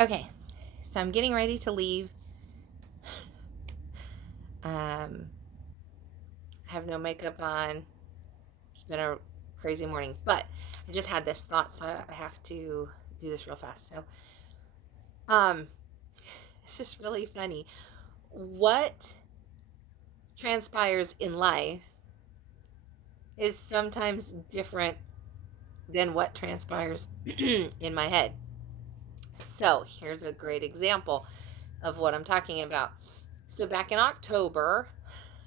Okay, so I'm getting ready to leave. I have no makeup on. It's been a crazy morning, but I just had this thought, so I have to do this real fast. So, um, it's just really funny. What transpires in life is sometimes different than what transpires in my head. So, here's a great example of what I'm talking about. So, back in October,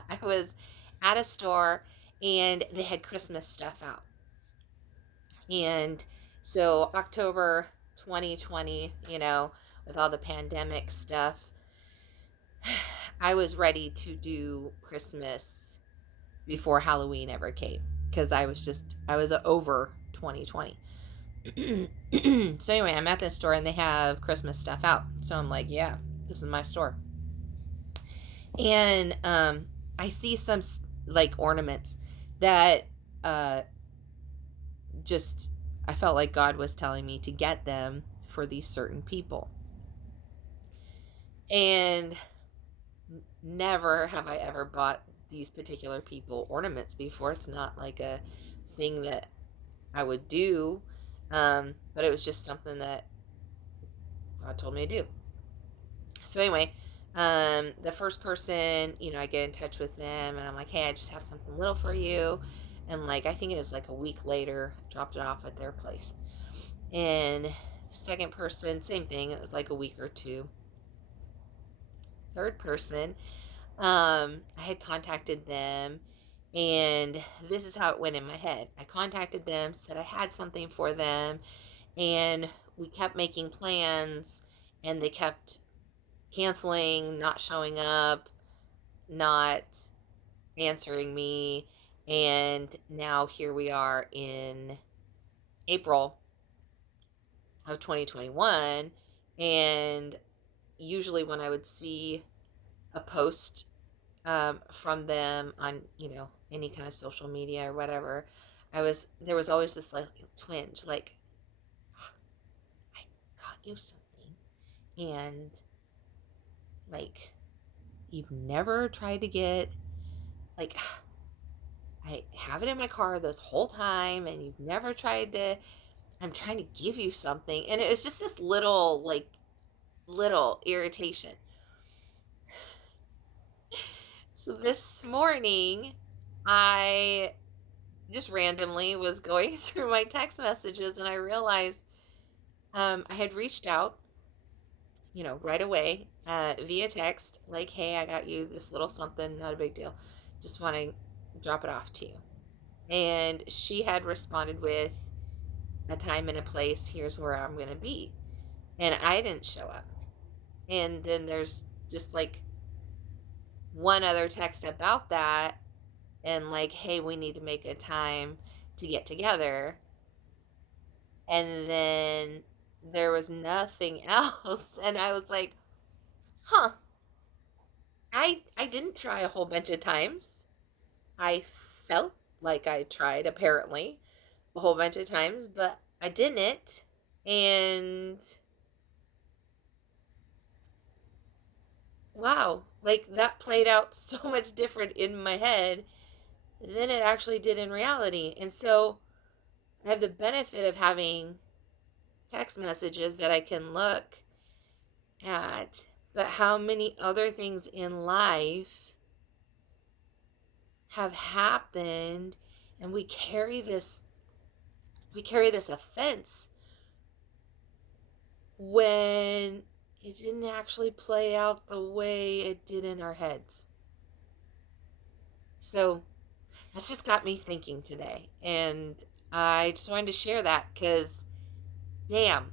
I was at a store and they had Christmas stuff out. And so, October 2020, with all the pandemic stuff, I was ready to do Christmas before Halloween ever came because I was over 2020. So anyway, I'm at this store and they have Christmas stuff out. So I'm like, yeah, this is my store. And I see some like ornaments that uh, just I felt like God was telling me to get them for these certain people. And never have I ever bought these particular people ornaments before. It's not like a thing that I would do, but it was just something that God told me to do. So anyway, the first person, I get in touch with them and I'm like, hey, I just have something little for you. And like, I think it was like a week later, dropped it off at their place. And second person, same thing. It was like a week or two. Third person, I had contacted them, and this is how it went in my head. I contacted them, said I had something for them, and we kept making plans, and they kept canceling, not showing up, not answering me. And now here we are in April of 2021. And usually, when I would see a post from them on, any kind of social media or whatever, there was always this like twinge, like, I got you something, and like, you've never tried to get, like, I have it in my car this whole time and you've never tried to, I'm trying to give you something. And it was just this little irritation. So this morning, I just randomly was going through my text messages and I realized I had reached out, right away via text, like, hey, I got you this little something, not a big deal. Just want to drop it off to you. And she had responded with a time and a place. Here's where I'm going to be. And I didn't show up. And then there's just like one other text about that and like, hey, we need to make a time to get together. And then there was nothing else. And I was like, huh, I didn't try a whole bunch of times. I felt like I tried, apparently, a whole bunch of times, but I didn't. And wow, like that played out so much different in my head than it actually did in reality. And so I have the benefit of having text messages that I can look at, but how many other things in life have happened and we carry this offense when it didn't actually play out the way it did in our heads. So that's just got me thinking today. And I just wanted to share that because, damn,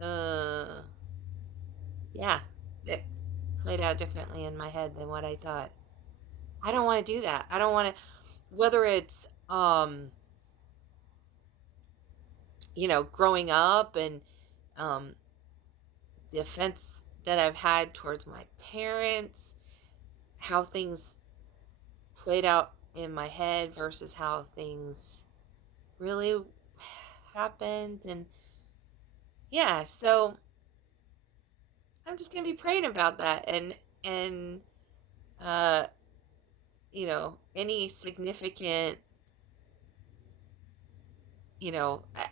uh, yeah, it played out differently in my head than what I thought. I don't want to do that. I don't want to, whether it's, growing up and um, the offense that I've had towards my parents, how things played out in my head versus how things really happened. And yeah, so I'm just gonna be praying about that. And uh, any significant,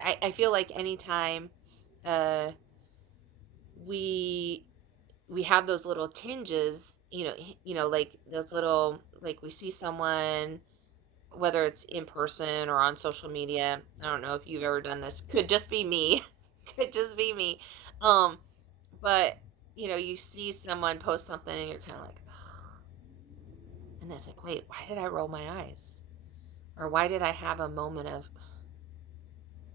I feel like anytime uh we we have those little tinges, like those little, like we see someone, whether it's in person or on social media. I don't know if you've ever done this. Could just be me. Could just be me. Um, but you see someone post something and you're kind of like, "Ugh." And that's like, wait, why did I roll my eyes? Or why did I have a moment of,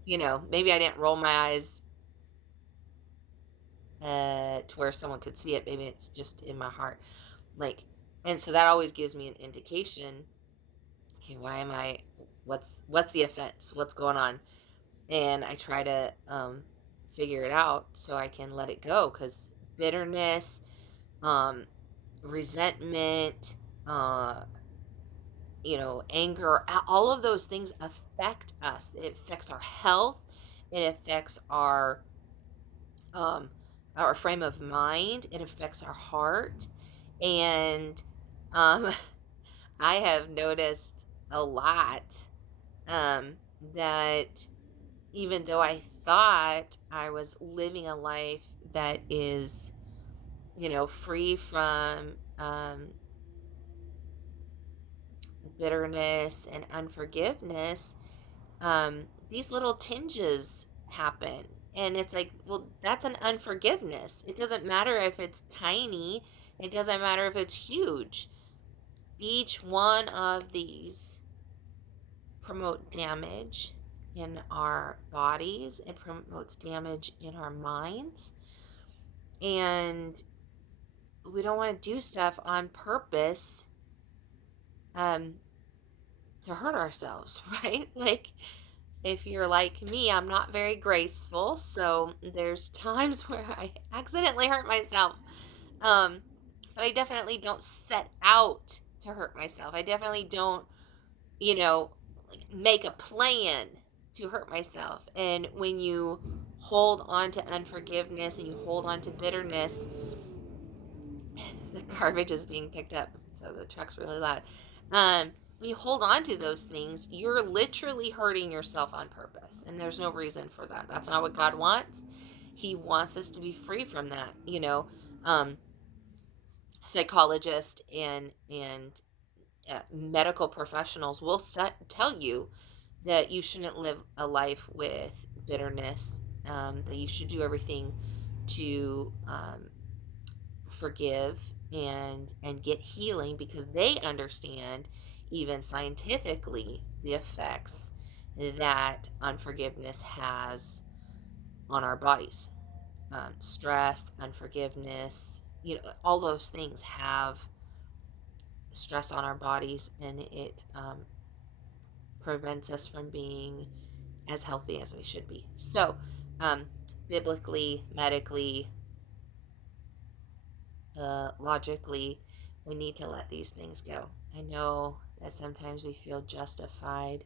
maybe I didn't roll my eyes to where someone could see it. Maybe it's just in my heart. Like, and so that always gives me an indication. Okay, why am I? What's the offense? What's going on? And I try to figure it out so I can let it go, because bitterness, um, resentment, uh, anger, all of those things affect us. It affects our health. It affects um, our frame of mind. It affects our heart. And um, I have noticed a lot that even though I thought I was living a life that is, free from bitterness and unforgiveness, these little tinges happen. And it's like, well, that's an unforgiveness. It doesn't matter if it's tiny, it doesn't matter if it's huge. Each one of these promote damage in our bodies, it promotes damage in our minds. And we don't want to do stuff on purpose um, to hurt ourselves, right? Like, if you're like me, I'm not very graceful. So there's times where I accidentally hurt myself. Um, but I definitely don't set out to hurt myself. I definitely don't, you know, like make a plan to hurt myself. And when you hold on to unforgiveness and you hold on to bitterness, the garbage is being picked up, so the truck's really loud. When you hold on to those things, you're literally hurting yourself on purpose, and there's no reason for that. That's not what God wants. He wants us to be free from that. Um, Psychologists and medical professionals will tell you that you shouldn't live a life with bitterness. That you should do everything to forgive and get healing, because they understand, even scientifically, the effects that unforgiveness has on our bodies. Stress, unforgiveness, all those things have stress on our bodies, and it prevents us from being as healthy as we should be. So, biblically, medically, logically, we need to let these things go. I know that sometimes we feel justified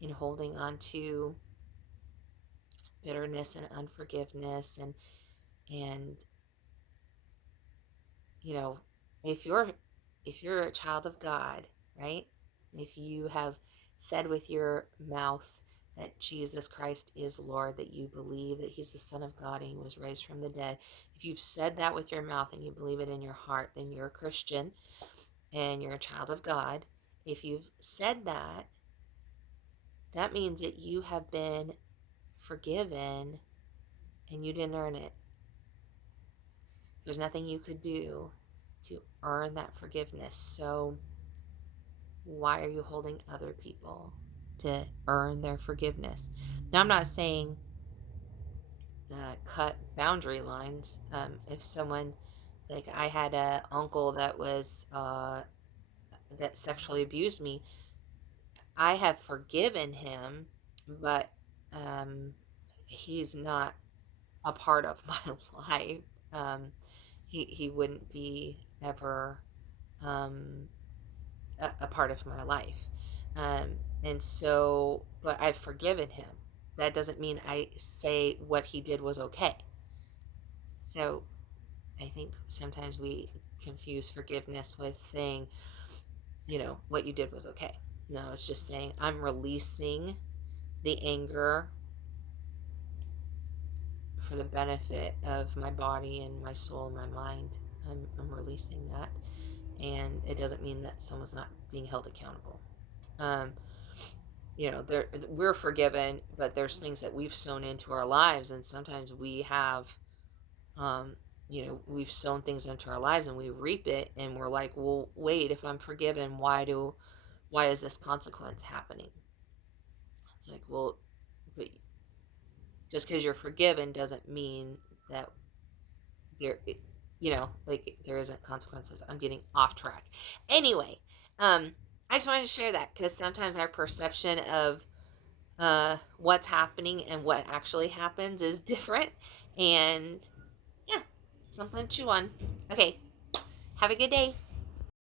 in holding on to bitterness and unforgiveness, and you know if you're a child of God, right? If you have said with your mouth that Jesus Christ is Lord, that you believe that he's the Son of God and he was raised from the dead, if you've said that with your mouth and you believe it in your heart, then you're a Christian and you're a child of God. If you've said that, that means that you have been forgiven and you didn't earn it. There's nothing you could do to earn that forgiveness. So why are you holding other people to earn their forgiveness? Now, I'm not saying cut boundary lines. If someone, like I had a uncle that was that sexually abused me, I have forgiven him, but he's not a part of my life. He wouldn't be ever a part of my life. And so, but I've forgiven him. That doesn't mean I say what he did was okay. So I think sometimes we confuse forgiveness with saying, you know, what you did was okay. No, it's just saying, I'm releasing the anger for the benefit of my body and my soul and my mind. I'm releasing that. And it doesn't mean that someone's not being held accountable. Um, you know, we're forgiven, but there's things that we've sown into our lives, and sometimes we have, um, you know, we've sown things into our lives and we reap it, and we're like, well, wait, if I'm forgiven, why is this consequence happening? It's like, well, but just because you're forgiven doesn't mean that there, you know, like there isn't consequences. I'm getting off track. Anyway, I just wanted to share that because sometimes our perception of what's happening and what actually happens is different. And yeah, something to chew on. Okay, have a good day.